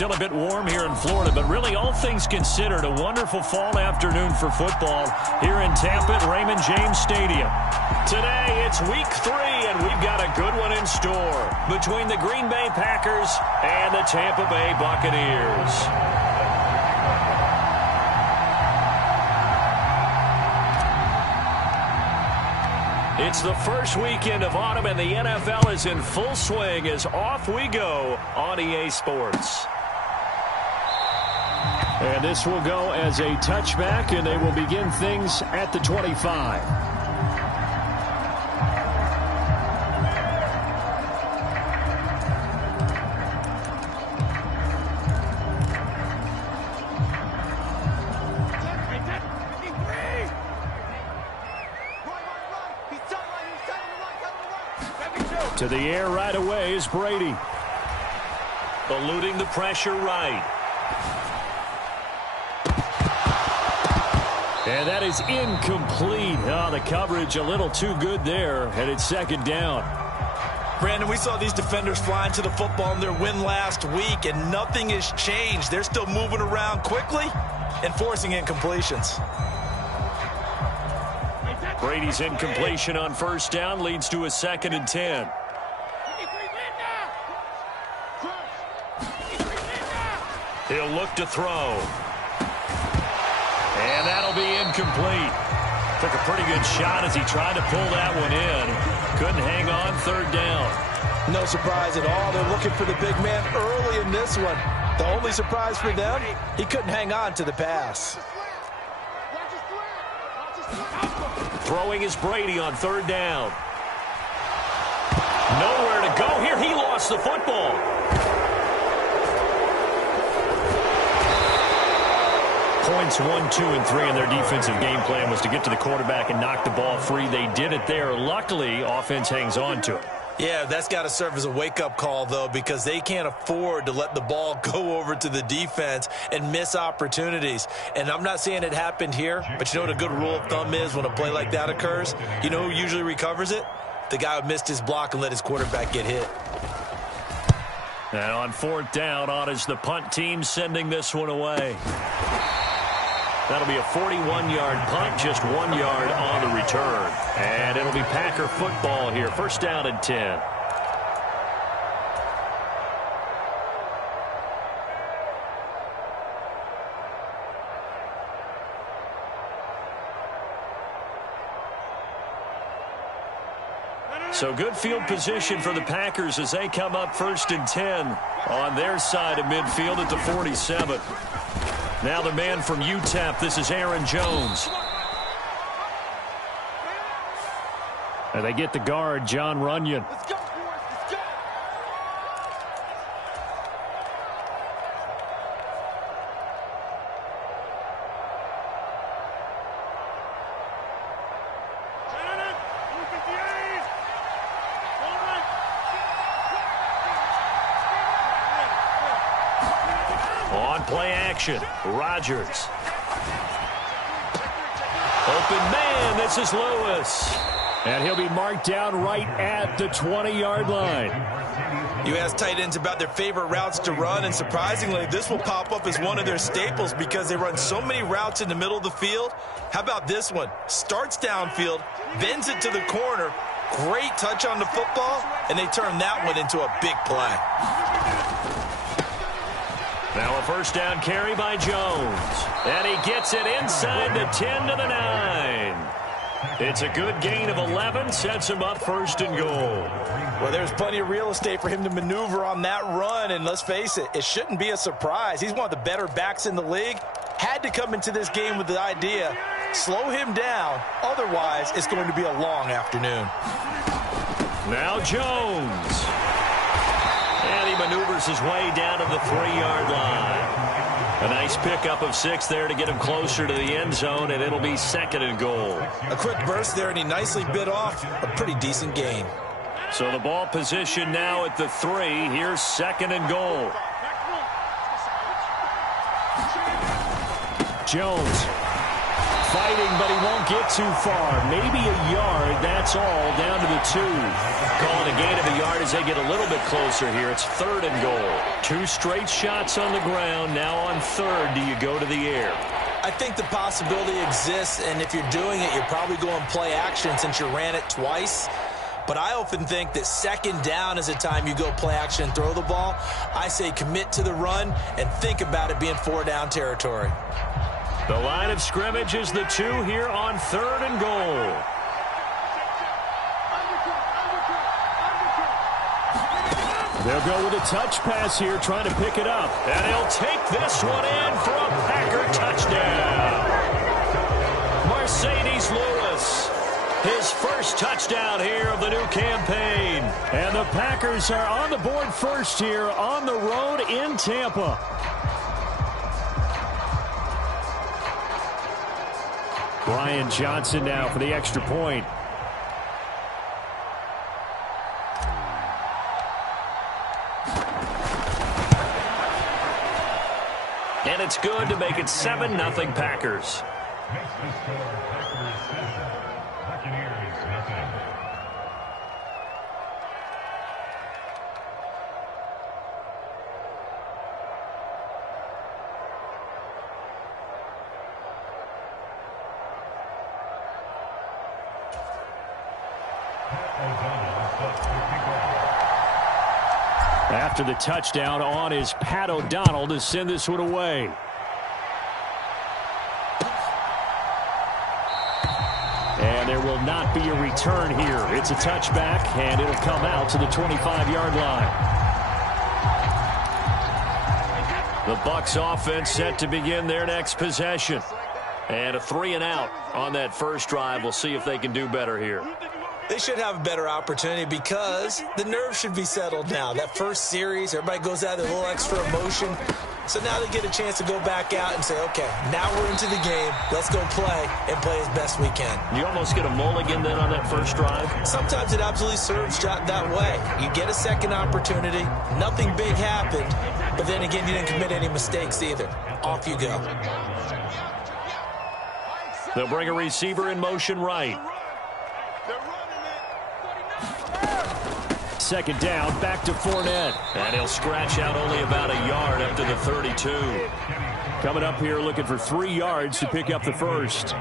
still a bit warm here in Florida, but really all things considered, a wonderful fall afternoon for football here in Tampa at Raymond James Stadium. Today, it's week 3, and we've got a good one in store between the Green Bay Packers and the Tampa Bay Buccaneers. It's the first weekend of autumn, and the NFL is in full swing as off we go on EA Sports. And this will go as a touchback, and they will begin things at the 25. To the air right away is Brady. Eluding the pressure right. And that is incomplete. Oh, the coverage a little too good there, and it's second down. Brandon, we saw these defenders flying to the football in their win last week, and nothing has changed. They're still moving around quickly and forcing incompletions. Brady's incompletion on first down leads to a 2nd and 10. He'll look to throw. And that'll be incomplete. Took a pretty good shot as he tried to pull that one in. Couldn't hang on, 3rd down. No surprise at all. They're looking for the big man early in this one. The only surprise for them, he couldn't hang on to the pass. Throwing is Brady on 3rd down. Nowhere to go here. He lost the football. Points 1, 2, and 3 in their defensive game plan was to get to the quarterback and knock the ball free. They did it there. Luckily, offense hangs on to it. Yeah, that's got to serve as a wake-up call, though, because they can't afford to let the ball go over to the defense and miss opportunities. And I'm not saying it happened here, but you know what a good rule of thumb is when a play like that occurs? You know who usually recovers it? The guy who missed his block and let his quarterback get hit. And on 4th down, on is the punt team sending this one away. That'll be a 41-yard punt, just 1 yard on the return. And it'll be Packer football here, 1st down and 10. So good field position for the Packers as they come up 1st and 10 on their side of midfield at the 47. Now the man from UTEP, this is Aaron Jones. And they get the guard, John Runyon. Let's go, boys. Let's go. On play action, Rodgers. Open man, this is Lewis. And he'll be marked down right at the 20-yard line. You ask tight ends about their favorite routes to run, and surprisingly, this will pop up as one of their staples because they run so many routes in the middle of the field. How about this one? Starts downfield, bends it to the corner, great touch on the football, and they turn that one into a big play. Now a 1st down carry by Jones. And he gets it inside the 10 to the 9. It's a good gain of 11, sets him up 1st and goal. Well, there's plenty of real estate for him to maneuver on that run, and let's face it, it shouldn't be a surprise. He's one of the better backs in the league. Had to come into this game with the idea, slow him down, otherwise it's going to be a long afternoon. Now Jones. And he maneuvers his way down to the 3-yard line. A nice pickup of 6 there to get him closer to the end zone, and it'll be 2nd and goal. A quick burst there, and he nicely bit off a pretty decent gain. So the ball position now at the 3. Here's 2nd and goal. Jones Fighting, but he won't get too far. Maybe a yard, that's all, down to the 2. Calling a gain of a yard as they get a little bit closer here. It's 3rd and goal. 2 straight shots on the ground. Now on 3rd, do you go to the air? I think the possibility exists, and if you're doing it, you're probably going play action since you ran it twice. But I often think that 2nd down is the time you go play action and throw the ball. I say commit to the run and think about it being 4-down territory. The line of scrimmage is the 2 here on 3rd and goal. They'll go with a touch pass here, trying to pick it up. And he'll take this one in for a Packer touchdown. Mercedes Lewis, his first touchdown here of the new campaign. And the Packers are on the board first here on the road in Tampa. Brian Johnson now for the extra point. And it's good to make it 7-0 Packers. After the touchdown on is Pat O'Donnell to send this one away. And there will not be a return here. It's a touchback, and it'll come out to the 25-yard line. The Bucs offense set to begin their next possession. And a 3-and-out on that first drive. We'll see if they can do better here. They should have a better opportunity because the nerves should be settled now. That first series, everybody goes out with a little extra emotion. So now they get a chance to go back out and say, okay, now we're into the game. Let's go play and play as best we can. You almost get a mulligan then on that first drive? Sometimes it absolutely serves that way. You get a second opportunity. Nothing big happened. But then again, you didn't commit any mistakes either. Off you go. They'll bring a receiver in motion right. 2nd down, back to Fournette. And he'll scratch out only about a yard up to the 32. Coming up here looking for 3 yards to pick up the first.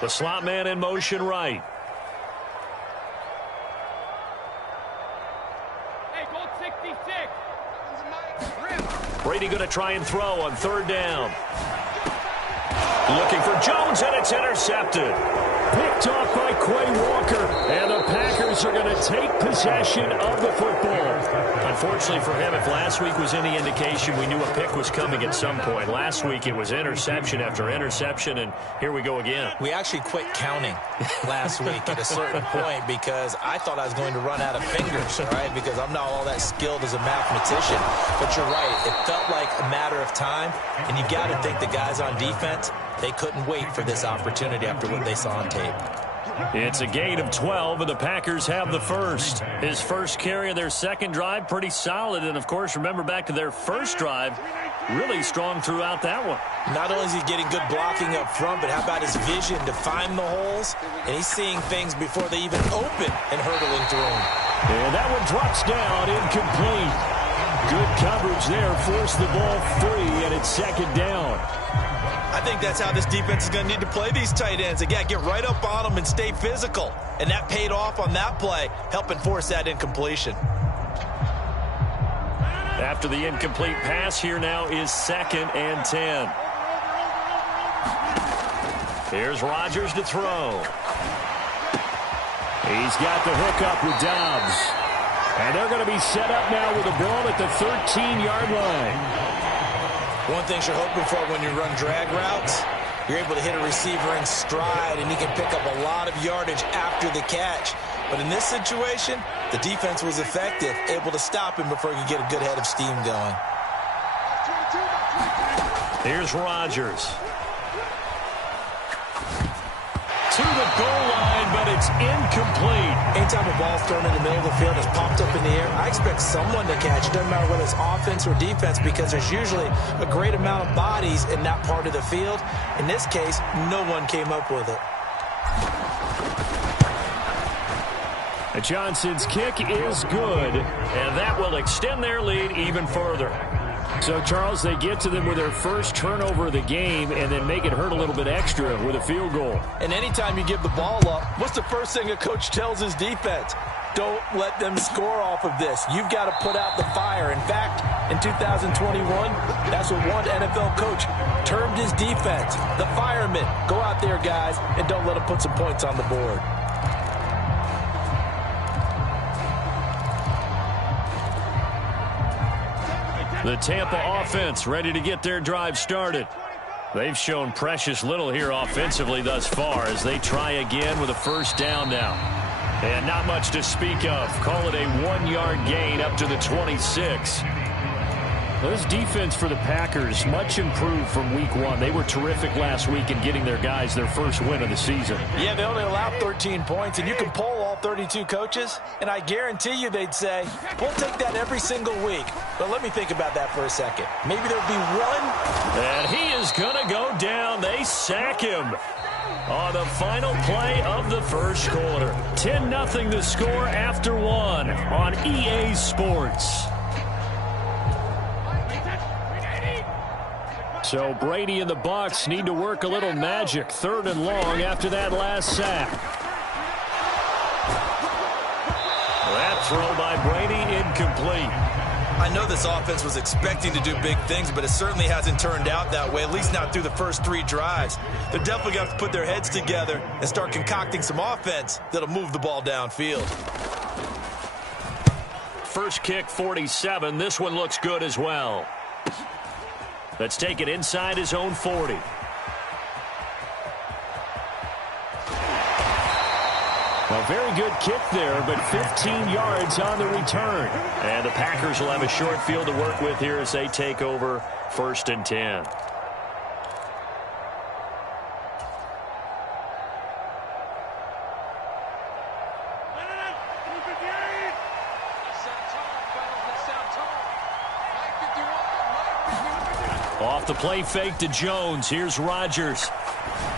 The slot man in motion right. Brady going to try and throw on 3rd down. Looking for Jones, and it's intercepted. Picked off by Quay Walker, and the Packers are going to take possession of the football. Unfortunately for him, if last week was any indication, we knew a pick was coming at some point. Last week it was interception after interception, and here we go again. We actually quit counting last week at a certain point because I thought I was going to run out of fingers, right? Because I'm not all that skilled as a mathematician. But you're right. It felt like a matter of time, and you got to think the guys on defense, they couldn't wait for this opportunity after what they saw on tape. It's a gain of 12, and the Packers have the first. His first carry of their second drive, pretty solid. And, of course, remember back to their first drive, really strong throughout that one. Not only is he getting good blocking up front, but how about his vision to find the holes? And he's seeing things before they even open and hurtling through them. And that one drops down, incomplete. Good coverage there, forced the ball free, and it's 2nd down. I think that's how this defense is going to need to play these tight ends. Again, get right up on them and stay physical. And that paid off on that play, helping force that incompletion. After the incomplete pass, here now is 2nd and 10. Here's Rodgers to throw. He's got the hookup with Dobbs. And they're going to be set up now with the ball at the 13-yard line. One thing you're hoping for when you run drag routes, you're able to hit a receiver in stride, and he can pick up a lot of yardage after the catch. But in this situation, the defense was effective, able to stop him before he could get a good head of steam going. Here's Rodgers. To the goal line, but it's incomplete. Anytime a ball's thrown in the middle of the field, it's popped up in the air, I expect someone to catch. It doesn't matter whether it's offense or defense because there's usually a great amount of bodies in that part of the field. In this case, no one came up with it. Johnson's kick is good, and that will extend their lead even further. So, Charles, they get to them with their first turnover of the game and then make it hurt a little bit extra with a field goal. And anytime you give the ball up, what's the first thing a coach tells his defense? Don't let them score off of this. You've got to put out the fire. In fact, in 2021, that's what one NFL coach termed his defense. The firemen. Go out there, guys, and don't let them put some points on the board. The Tampa offense ready to get their drive started. They've shown precious little here offensively thus far as they try again with a first down now. And not much to speak of. Call it a 1-yard gain up to the 26. This defense for the Packers much improved from week 1. They were terrific last week in getting their guys their first win of the season. Yeah, they only allowed 13 points, and you can poll all 32 coaches, and I guarantee you they'd say, we'll take that every single week. But let me think about that for a second. Maybe there'll be one. And he is going to go down. They sack him on the final play of the first quarter. 10-0 the score after 1 on EA Sports. So Brady and the Bucs need to work a little magic. 3rd and long after that last sack. That throw by Brady incomplete. I know this offense was expecting to do big things, but it certainly hasn't turned out that way, at least not through the first 3 drives. They're definitely going to have to put their heads together and start concocting some offense that'll move the ball downfield. First kick, 47. This one looks good as well. Let's take it inside his own 40. A very good kick there, but 15 yards on the return. And the Packers will have a short field to work with here as they take over 1st and 10. Off the play fake to Jones. Here's Rodgers.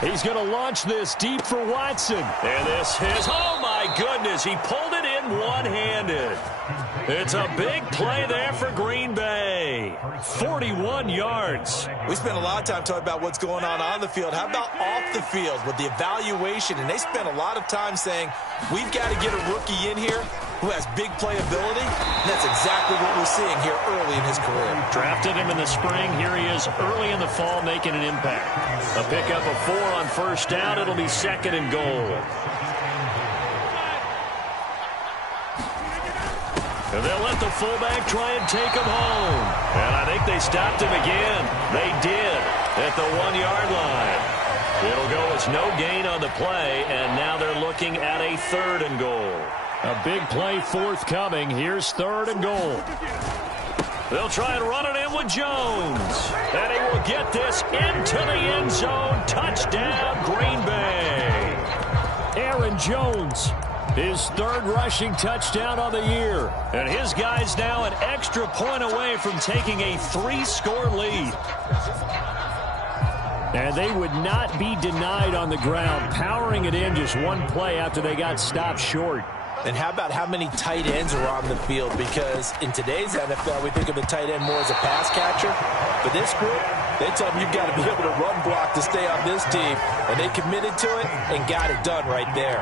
He's going to launch this deep for Watson. And this is, oh my goodness, he pulled it in one-handed. It's a big play there for Green Bay. 41 yards. We spent a lot of time talking about what's going on the field. How about off the field with the evaluation? And they spent a lot of time saying, we've got to get a rookie in here who has big playability. And that's exactly what we're seeing here early in his career. Drafted him in the spring. Here he is early in the fall making an impact. A pickup of 4 on first down. It'll be 2nd and goal. And they'll let the fullback try and take him home. And I think they stopped him again. They did at the 1-yard line. It'll go as no gain on the play, and now they're looking at a 3rd and goal. A big play forthcoming. Here's 3rd and goal. They'll try and run it in with Jones. And he will get this into the end zone. Touchdown, Green Bay. Aaron Jones, his 3rd rushing touchdown on the year. And his guys now an extra point away from taking a 3-score lead. And they would not be denied on the ground, powering it in just one play after they got stopped short. And how about how many tight ends are on the field? Because in today's NFL, we think of the tight end more as a pass catcher. But this group, they tell them you've got to be able to run block to stay on this team. And they committed to it and got it done right there.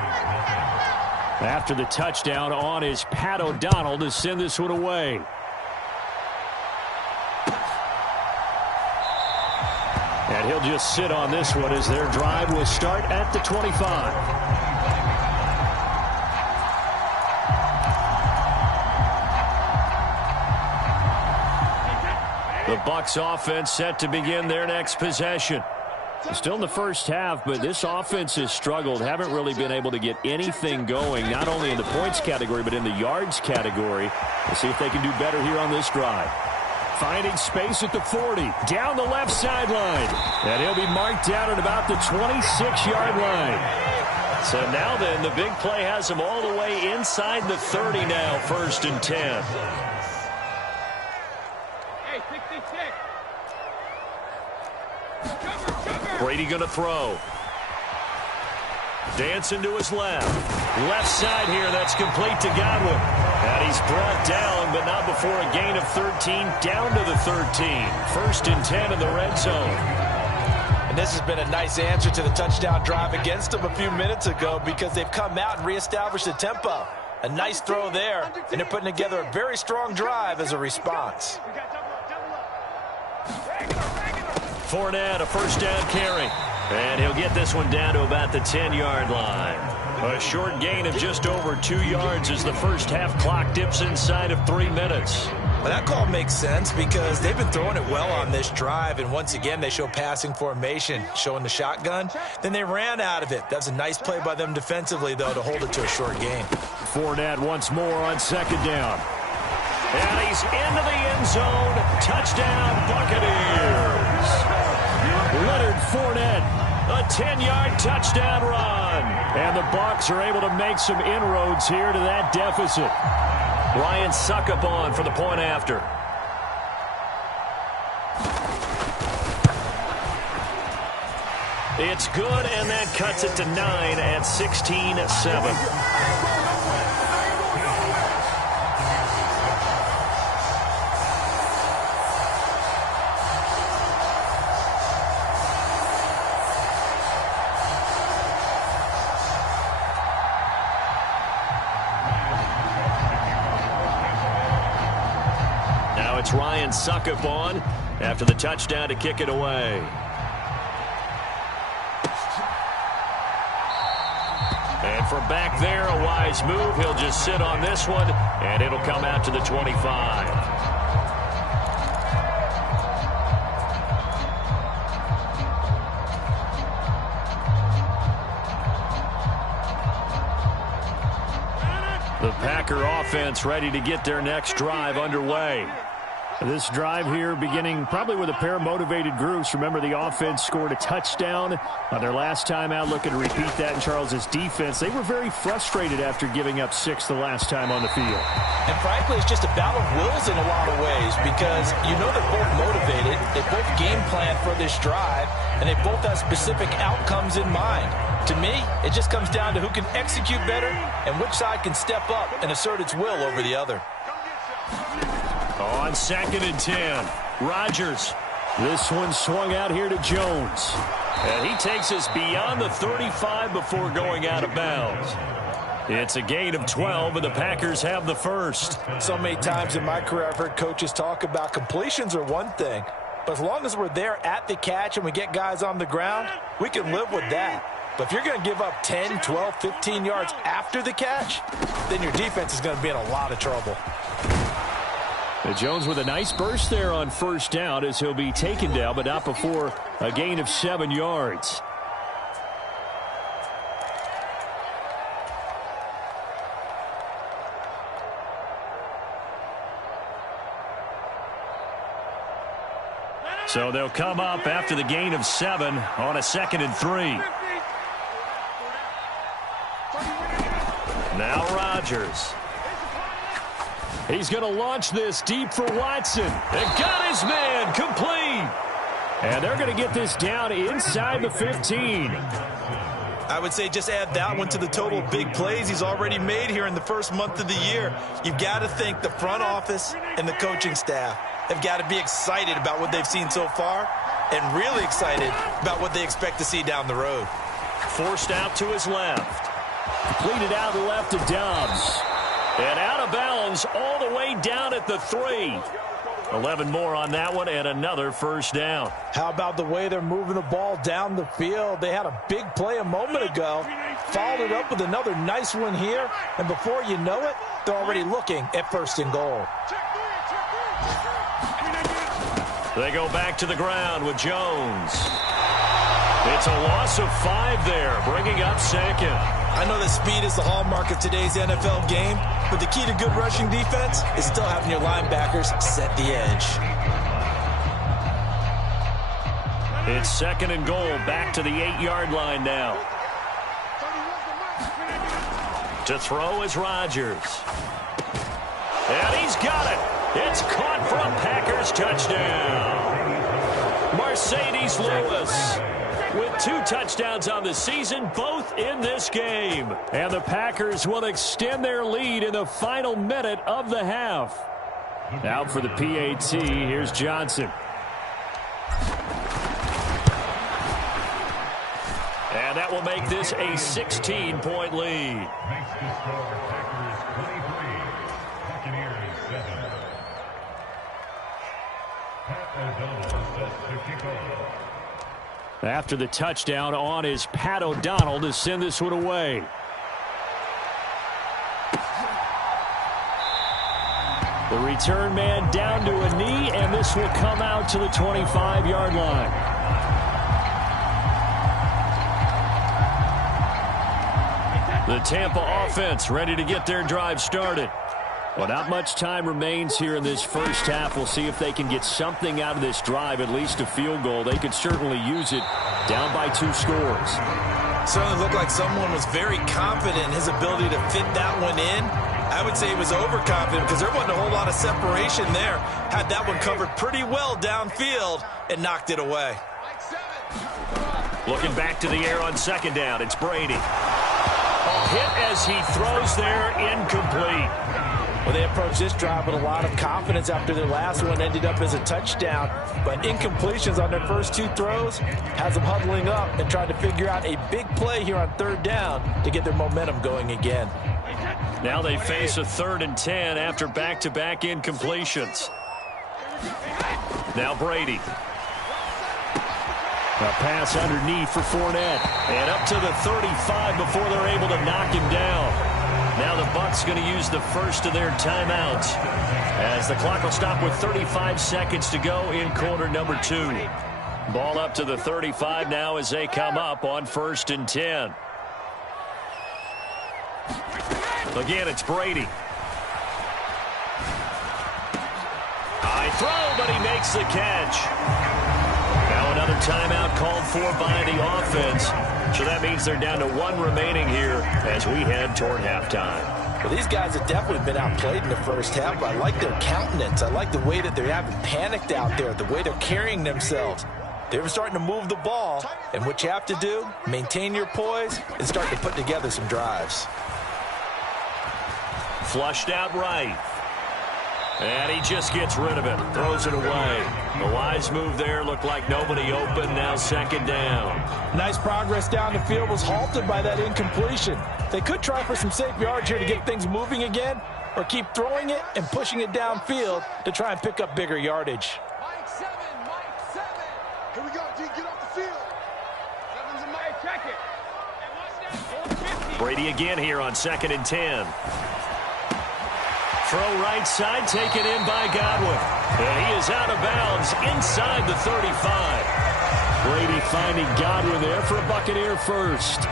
After the touchdown on is Pat O'Donnell to send this one away. And he'll just sit on this one as their drive will start at the 25. The Bucs offense set to begin their next possession. Still in the first half, but this offense has struggled. Haven't really been able to get anything going, not only in the points category, but in the yards category. Let's see if they can do better here on this drive. Finding space at the 40, down the left sideline. And he'll be marked down at about the 26-yard line. So now then, the big play has him all the way inside the 30 now, 1st and 10. Brady going to throw. Dancing to his left. Left side here, that's complete to Godwin. And he's brought down, but not before a gain of 13, down to the 13. 1st and 10 in the red zone. And this has been a nice answer to the touchdown drive against them a few minutes ago because they've come out and reestablished the tempo. A nice throw there, and they're putting together a very strong drive as a response. Fournette, a 1st down carry. And he'll get this one down to about the 10-yard line. A short gain of just over 2 yards as the first half clock dips inside of 3 minutes. Well, that call makes sense because they've been throwing it well on this drive, and once again they show passing formation, showing the shotgun. Then they ran out of it. That's a nice play by them defensively, though, to hold it to a short gain. Fournette once more on 2nd down. And he's into the end zone. Touchdown, Buccaneers. Leonard Fournette, a 10-yard touchdown run. And the Bucs are able to make some inroads here to that deficit. Ryan Succop on for the point after. It's good, and that cuts it to 9 at 16-7. It's Ryan Succop on after the touchdown to kick it away. And from back there, a wise move. He'll just sit on this one, and it'll come out to the 25. The Packer offense ready to get their next drive underway. This drive here beginning probably with a pair of motivated groups. Remember, the offense scored a touchdown on their last time out, looking to repeat that in Charles's defense. They were very frustrated after giving up 6 the last time on the field. And frankly, it's just a battle of wills in a lot of ways because you know they're both motivated. They both game plan for this drive, and they both have specific outcomes in mind. To me, it just comes down to who can execute better and which side can step up and assert its will over the other. On 2nd and 10, Rodgers. This one swung out here to Jones. And he takes us beyond the 35 before going out of bounds. It's a gain of 12, and the Packers have the first. So many times in my career, I've heard coaches talk about completions are one thing. But as long as we're there at the catch and we get guys on the ground, we can live with that. But if you're going to give up 10, 12, 15 yards after the catch, then your defense is going to be in a lot of trouble. Jones with a nice burst there on 1st down as he'll be taken down, but not before a gain of 7 yards. So they'll come up after the gain of 7 on a 2nd and 3. Now Rodgers. He's going to launch this deep for Watson. And got his man complete. And they're going to get this down inside the 15. I would say just add that one to the total big plays he's already made here in the first month of the year. You've got to think the front office and the coaching staff have got to be excited about what they've seen so far and really excited about what they expect to see down the road. Forced out to his left. Completed out left to Dobbs. And out of bounds all the way down at the 3. 11 more on that one and another 1st down. How about the way they're moving the ball down the field? They had a big play a moment ago. Followed it up with another nice one here. And before you know it, they're already looking at 1st and goal. They go back to the ground with Jones. It's a loss of 5 there, bringing up 2nd. I know that speed is the hallmark of today's NFL game, but the key to good rushing defense is still having your linebackers set the edge. It's 2nd and goal, back to the 8-yard line now. To throw is Rodgers. And he's got it. It's caught for a Packers touchdown. Mercedes Lewis with 2 touchdowns on the season, both in this game. And the Packers will extend their lead in the final minute of the half. Out for the PAT, here's Johnson. And that will make this a 16-point lead. After the touchdown on is Pat O'Donnell to send this one away. The return man down to a knee, and this will come out to the 25-yard line. The Tampa offense ready to get their drive started. Well, not much time remains here in this first half. We'll see if they can get something out of this drive, at least a field goal. They could certainly use it down by 2 scores. Certainly looked like someone was very confident in his ability to fit that one in. I would say he was overconfident because there wasn't a whole lot of separation there. Had that one covered pretty well downfield and knocked it away. Looking back to the air on second down, it's Brady. Hit as he throws there, incomplete. Well, they approached this drive with a lot of confidence after their last one ended up as a touchdown. But incompletions on their first 2 throws has them huddling up and trying to figure out a big play here on 3rd down to get their momentum going again. Now they face a 3rd and 10 after back-to-back incompletions. Now Brady. A pass underneath for Fournette. And up to the 35 before they're able to knock him down. Now the Bucs going to use the first of their timeouts as the clock will stop with 35 seconds to go in quarter number 2. Ball up to the 35 now as they come up on 1st and 10. Again, it's Brady. High throw, but he makes the catch. Now another timeout called for by the offense. So that means they're down to 1 remaining here as we head toward halftime. Well, these guys have definitely been outplayed in the first half, but I like their countenance. I like the way that they haven't panicked out there, the way they're carrying themselves. They were starting to move the ball, and what you have to do, maintain your poise and start to put together some drives. Flushed out right. And he just gets rid of it. Throws it away. The wise move there. Looked like nobody open. Now 2nd down. Nice progress down the field was halted by that incompletion. They could try for some safe yards here to get things moving again, or keep throwing it and pushing it downfield to try and pick up bigger yardage. Mike 7. Here we go, D. Get off the field. 7's a Mike. Check it. Brady again here on 2nd and 10. Throw right side, taken in by Godwin. And he is out of bounds inside the 35. Brady finding Godwin there for a Buccaneer first.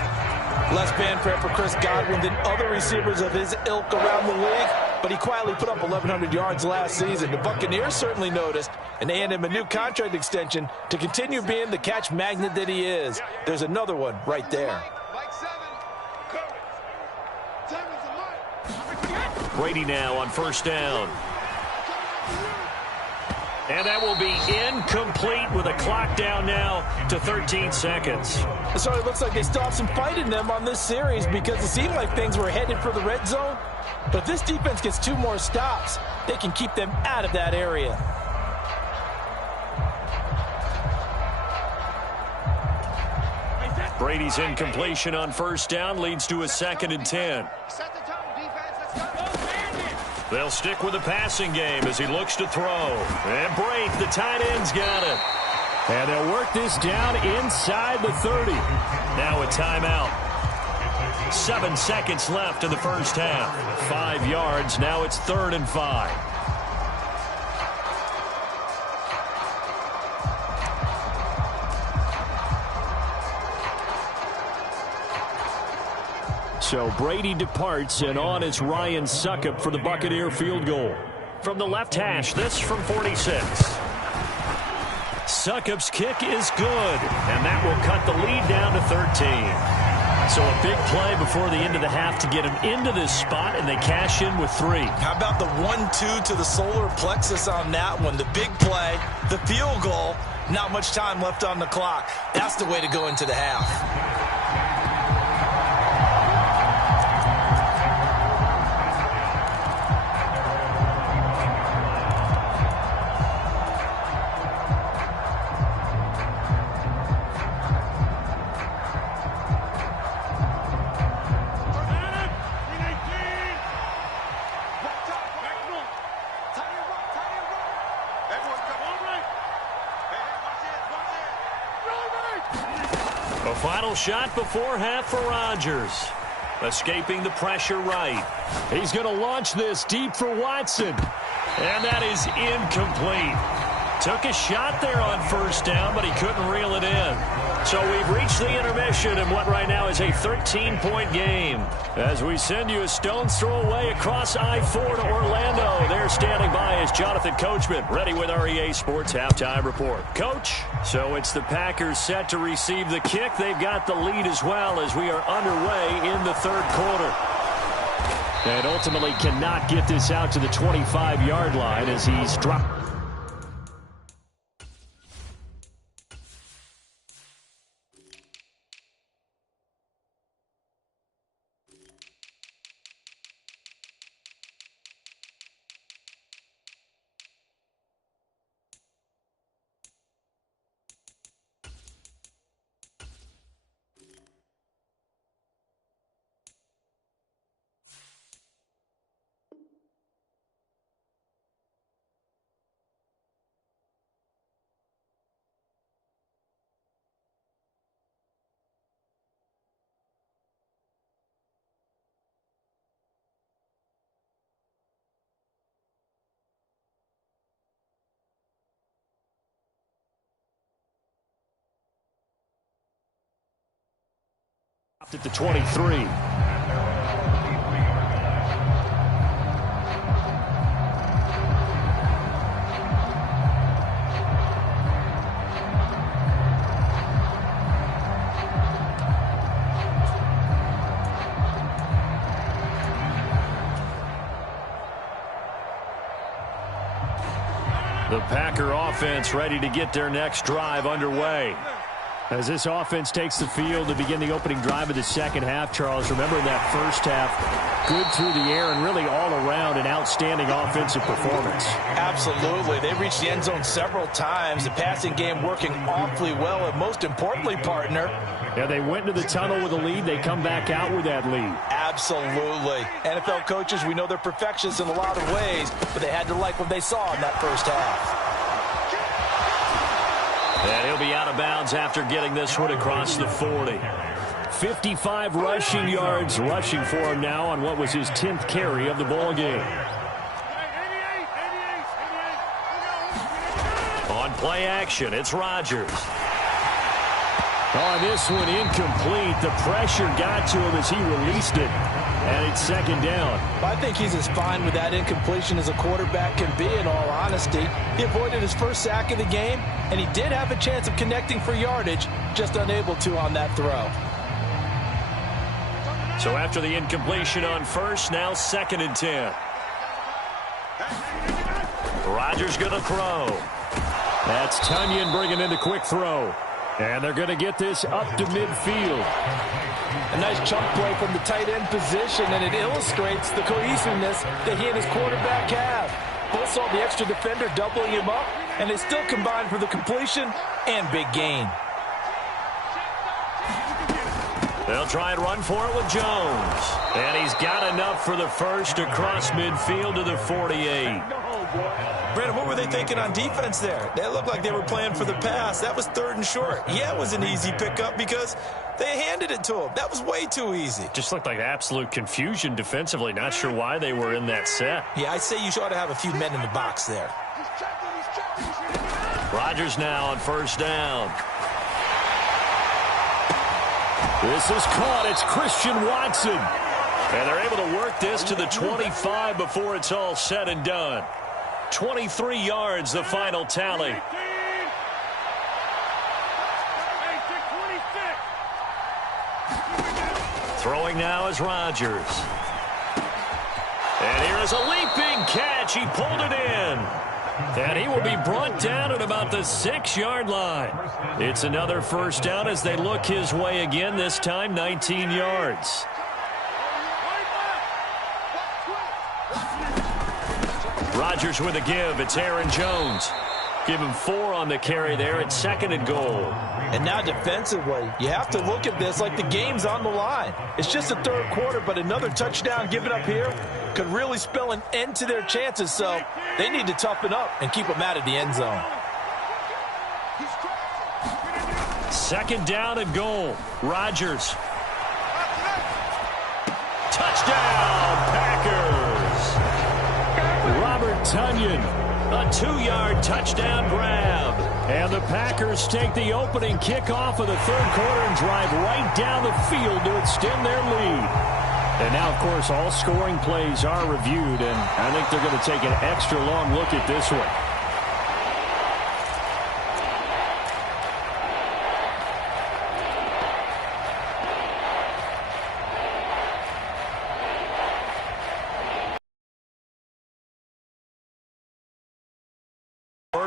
Less fanfare for Chris Godwin than other receivers of his ilk around the league, but he quietly put up 1,100 yards last season. The Buccaneers certainly noticed, and they handed him a new contract extension to continue being the catch magnet that he is. There's another one right there. Mike 7. 7's a Mike. Brady now on 1st down. And that will be incomplete with a clock down now to 13 seconds. So it looks like they still have some fight in them on this series because it seemed like things were headed for the red zone. But if this defense gets 2 more stops, they can keep them out of that area. Brady's incompletion on 1st down leads to a 2nd and 10. Set the tone, defense. Let's go. They'll stick with the passing game as he looks to throw. And Brate, the tight end's got it. And they'll work this down inside the 30. Now a timeout. 7 seconds left in the first half. 5 yards. Now it's 3rd and 5. So Brady departs, and on is Ryan Succop for the Buccaneer field goal. From the left hash, this from 46. Succop's kick is good, and that will cut the lead down to 13. So a big play before the end of the half to get him into this spot, and they cash in with 3. How about the 1-2 to the solar plexus on that one? The big play, the field goal, not much time left on the clock. That's the way to go into the half. A final shot before half for Rodgers. Escaping the pressure right. He's going to launch this deep for Watson. And that is incomplete. Took a shot there on first down, but he couldn't reel it in. So we've reached the intermission in what right now is a 13-point game. As we send you a stone's throw away across I-4 to Orlando. There standing by is Jonathan Coachman, ready with our EA Sports Halftime Report. Coach, so it's the Packers set to receive the kick. They've got the lead as well as we are underway in the third quarter. And ultimately cannot get this out to the 25-yard line as he's dropped. At the 23. The Packer offense ready to get their next drive underway. As this offense takes the field to begin the opening drive of the second half, Charles, remember in that first half, good through the air and really all around an outstanding offensive performance. Absolutely. They reached the end zone several times. The passing game working awfully well, and most importantly, partner. Yeah, they went into the tunnel with a lead. They come back out with that lead. Absolutely. NFL coaches, we know they're perfectionists in a lot of ways, but they had to like what they saw in that first half. And he'll be out of bounds after getting this one across the 40. 55 rushing yards rushing for him now on what was his 10th carry of the ball game. On play action, it's Rodgers. On this one, incomplete. The pressure got to him as he released it. And it's second down. I think he's as fine with that incompletion as a quarterback can be, in all honesty. He avoided his first sack of the game, and he did have a chance of connecting for yardage, just unable to on that throw. So after the incompletion on first, now 2nd and 10. Rodgers going to throw. That's Tunyon bringing in the quick throw. And they're going to get this up to midfield. A nice chunk play from the tight end position, and it illustrates the cohesiveness that he and his quarterback have. Both saw the extra defender doubling him up, and they still combined for the completion and big gain. They'll try and run for it with Jones. And he's got enough for the first across midfield to the 48. Brandon, what were they thinking on defense there? They looked like they were playing for the pass. That was 3rd and short. Yeah, it was an easy pickup because they handed it to him. That was way too easy. Just looked like absolute confusion defensively. Not sure why they were in that set. Yeah, I'd say you ought to have a few men in the box there. Rodgers now on first down. This is caught. It's Christian Watson. And they're able to work this to the 25 before it's all said and done. 23 yards, the final tally. Throwing now is Rodgers. And here is a leaping catch. He pulled it in. And he will be brought down at about the 6-yard line. It's another first down as they look his way again, this time 19 yards. Rodgers with a give. It's Aaron Jones. Give him 4 on the carry there at 2nd and goal. And now defensively, you have to look at this like the game's on the line. It's just the 3rd quarter, but another touchdown given up here could really spell an end to their chances, so they need to toughen up and keep them out of the end zone. 2nd down and goal. Rodgers. Touchdown, Packers. Robert Tonyan, a 2-yard touchdown grab. And the Packers take the opening kickoff of the 3rd quarter and drive right down the field to extend their lead. And now, of course, all scoring plays are reviewed, and I think they're going to take an extra long look at this one.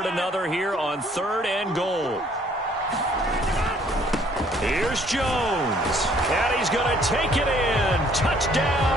Another here on 3rd and goal. Here's Jones. And he's going to take it in. Touchdown,